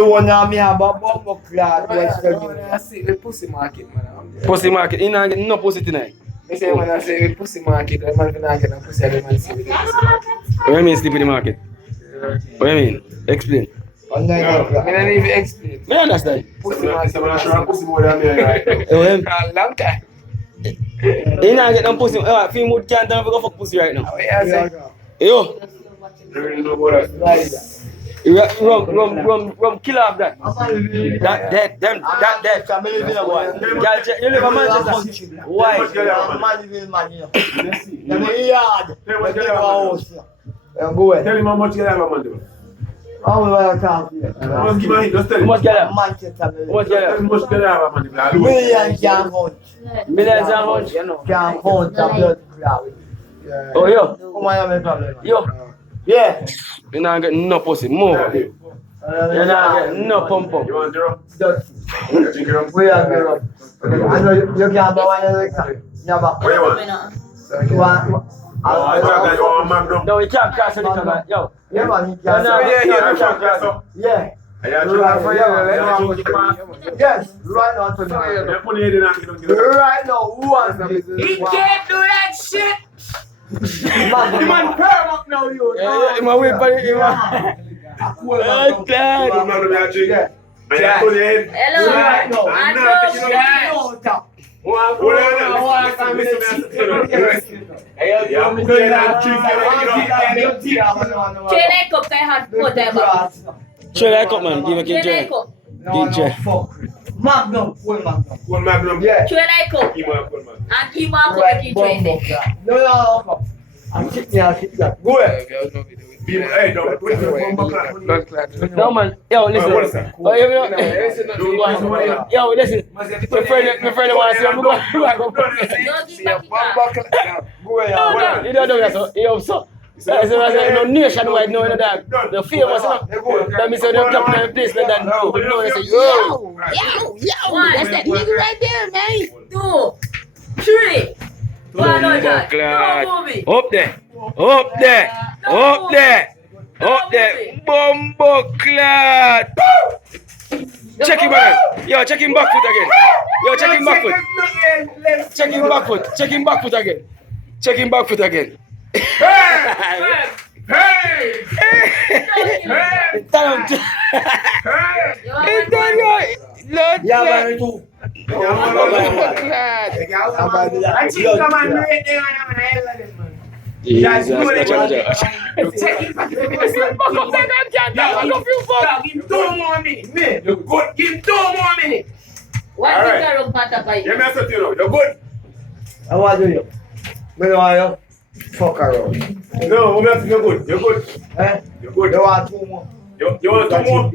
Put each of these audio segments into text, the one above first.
The one that me have a bumbo clad West Virginia. I see the pussy market, man. Pussy market. You not get no pussy tonight. I say when I say the pussy market, the man not get no pussy, the man see the pussy market. What do you mean sleep in the market? What do you mean? Explain. I don't even explain. I understand. Pussy market. Pussy more than me right now. A long time. You not get no pussy. Feel mood can't tell me go fuck pussy right now. Oh, yeah, I say. Yo. You really know about that. Rum kill off that. That dead. Them that dead. Come live in a boy. Girl, you live in Manchester. Why? Man live in man, you know. Them in yard. Tell me what Them you in have. house. Them go Tell him how much you have a month. How will I talk to you? How much give him? Just tell How him. much get up? Manchester, How much get How up? much you have a month. million can't hunt. Millions and hundreds. Can't hunt a blood clot. Oh yo. Come on, have a problem. Yo. Yeah. You not get no pussy. More. You not get no pump pump. You want zero? Dirty. Drink it up. We are good up. I know you can't buy one like that. Never. What you want? You want? I thought that you want a Magnum. No, you can't cross anything like yo. Yeah, man, you No, can't. no, Yeah, you yeah, can't yeah. cross. Yeah. Yes, right now to me. Right now, who wants this? He can't do that shit. Man, man, perm up now, you. Yeah, my way, buddy. Yeah. Hello. Right now. Chile cup kay hot whatever. Show that cup, man. Give a kid Chile joy. cup. No, fuck. Magnum, full Magnum. One Magnum. Yeah. Chile cup. Give him a full Magnum. And keep on cooking Chile. No. I'm kicking you. Go ahead. Hey, don't put it in the bomb. No, man. Yo, listen. What is that? Oh, yo, listen. My friend wants to see him. Don't give back. Go ahead. You don't know that, so. Yo, so. No nationwide, no, no, that. The famous, that means they don't come to the place like that. No, they say, yo. That's that nigga right there, man. 2, 3. One, no movie. Up there. Up there. Up there. Up there. Bumbo clad. Check him again. Yo, check him back foot again. Yo, check him back foot. Check him back foot. Check him back foot again. Check him back foot again. Hey! Tell him to. Lord, Yeah, man, too. I think come on, right there, man. Jesus, Take it back. Give him 2 more minutes. You're good. Give him 2 more minutes. What Alright. is the wrong part of Yeah, me I you know. You're good. I want to do you. Me know how you fuck around. No, me you're good. You're good. Eh? You're good. You want 2 more? You want 2 more?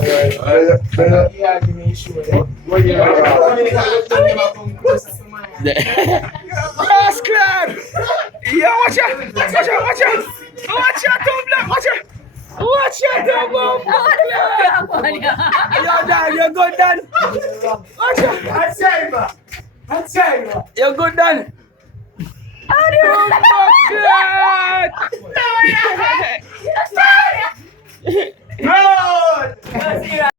Yeah, give me a show. Yes, club. Yo, watch out. Watch out. Watch out. Watch out, Tom. Watch out. Watch out, Tom. Yo, Dan. You're good, Dan. Watch out. You're good, Dan. Adios, fuck. No!